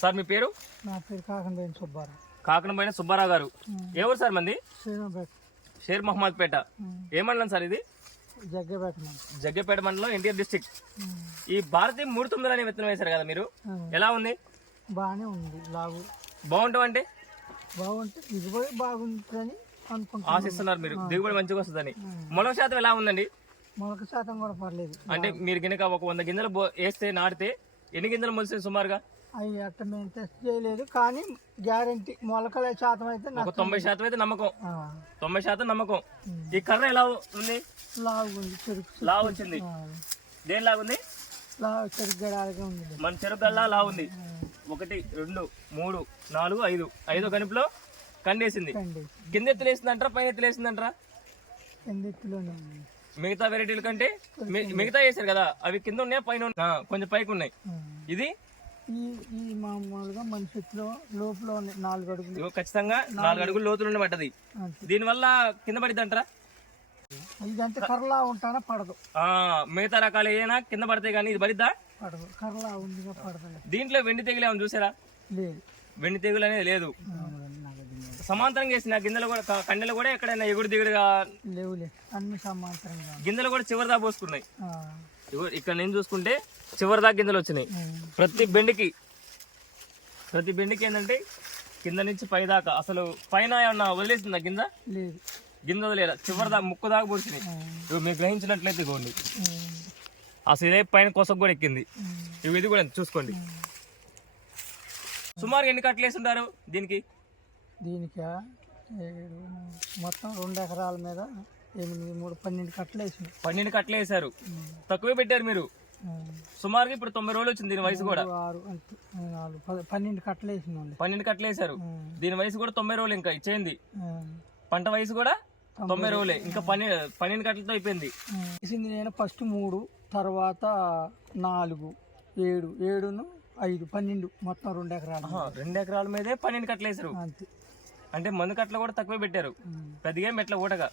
Sir మీ పేరు? నా పేరు సుబ్బారావు. గారు. ఎవరు సార్ మంది? షేర్ మహమ్మద్ పేట. ఏ మండలం సార్ ఇది? జగ్గపేట మనం జగ్గపేట మండలం ఎన్టీఆర్ డిస్టిక్ ఈ భారతీయ మూడు తొమ్మిది అనే విత్తనం వేశారు కదా మీరు? ఎలా ఉంది? బాగానే ఉంది లాగు బాగుంటాం అంటే బాగుంటే దిగుబడి బాగుంటుందని అనుకుంటున్నాను. ఆశిస్తున్నారు మీరు. దిగుబడి మంచిగా వస్తుందని. మొలక శాతం ఎలా ఉందండి? మొలక శాతం కూడా పర్లేదు. అంటే మీరు గినక ఒక వంద గింజలు వేస్తే నాటితే ఎన్ని గింజలు మొలిసాయి సుమారుగా? అవి అట్ట మేము టెస్ట్ చేయలేదు. కానీ గ్యారంటీ మొలకల శాతం అయితే ఒక నాకు తొంభై శాతం అయితే నమ్మకం. తొంభై శాతం నమ్మకం. ఈ కర్ర ఎలా ఉంది? లాగు ఉంది చెరుకు లా వచ్చింది. దేని లాగా ఉంది? లాగు చెరుకు గడాలుగా ఉంది. మన చెరుకల్లా లా ఉంది. ఒకటి రెండు మూడు నాలుగు ఐదు. ఐదో గణిపులో కండేసింది. కండి కింద ఎత్తులేసిందంటారా పైన ఎత్తులేసిందంటారా కిందెత్తులోనే ఉంది. మిగతా వెరైటీల కంటే మిగతా వేసారు కదా అవి కింద ఉన్నాయి పైన కొంచెం పైకి ఉన్నాయి. ఇది ఈ ఈ మామూలుగా మన చెట్టులో లోపల నాలుగు అడుగులు. ఖచ్చితంగా నాలుగు. అడుగులు లోతులు పడ్డది. అంతే. దీనివల్ల కింద పడిద్ది అంటారా ఇదంటే కర్రలా ఉంటానా? పడదు. మిగతా రకాలు ఏదైనా కింద పడతాయి కానీ ఇది పడిద్దా? పడదు. కర్రలా ఉందిగా పడదు. దీంట్లో వెండి తెగులు ఏమైనా చూసారా? లేదు. వెండి తెగులు అనేది లేదు. సమాంతరంగా వేసిన గింజలు కూడా కండెలు కూడా ఎక్కడైనా ఎగుడు దిగుడుగా లేవులే. అన్ని సమాంతరంగా. గింజలు కూడా చివరిదా పోసుకున్నాయి. ఆ, ఇగో ఇక్కడ నేను చూసుకుంటే చివరిదా గింజలు వచ్చినాయి. ప్రతి బెండికి ప్రతి బెండికి ఏంటంటే కింద నుంచి పై దాకా అసలు పైన ఏమన్నా వదిలేసిందా గింజ? లేదు. గింజ వదిలేదా చివరి దాకా ముక్కు దాకా పొడిచినాయి. ఇవి మీరు గ్రహించినట్లయితే ఇదిగోండి ఉమ్, అసలు ఇదే పైన కొసకు కూడా ఎక్కింది. ఇవి ఇది కూడా చూసుకోండి. సుమారు ఎన్ని కట్టలు వేస్తుంటారు దీనికి? దీనికి? మొత్తం రెండు ఎకరాల మీద ఎనిమిది మూడు పన్నెండు కట్టలు వేసినాయి పన్నెండు కట్టలు వేశారు. తక్కువే పెట్టారు మీరు. సుమారుగా ఇప్పుడు తొంభై రోజులు వచ్చింది దీని వయసు కూడా. ఆరు నాలుగు పన్నెండు కట్టలు వేసినాం పన్నెండు కట్టలు వేశారు. దీని వయసు కూడా తొంభై రోజులు ఇంకా ఇచ్చేయింది పంట వయసు కూడా తొంభై రోజులే. ఇంకా పన్నెండు పన్నెండు కట్టలతో అయిపోయింది. వేసింది నేను ఫస్ట్ మూడు తర్వాత నాలుగు ఏడు ఏడును ఐదు పన్నెండు మొత్తం రెండు ఎకరాలు. రెండు ఎకరాల మీదే పన్నెండు కట్టలు వేశారు. అంతే. అంటే మందు కట్టలు కూడా తక్కువే పెట్టారు. పెద్దగా మెట్ల ఊటగా.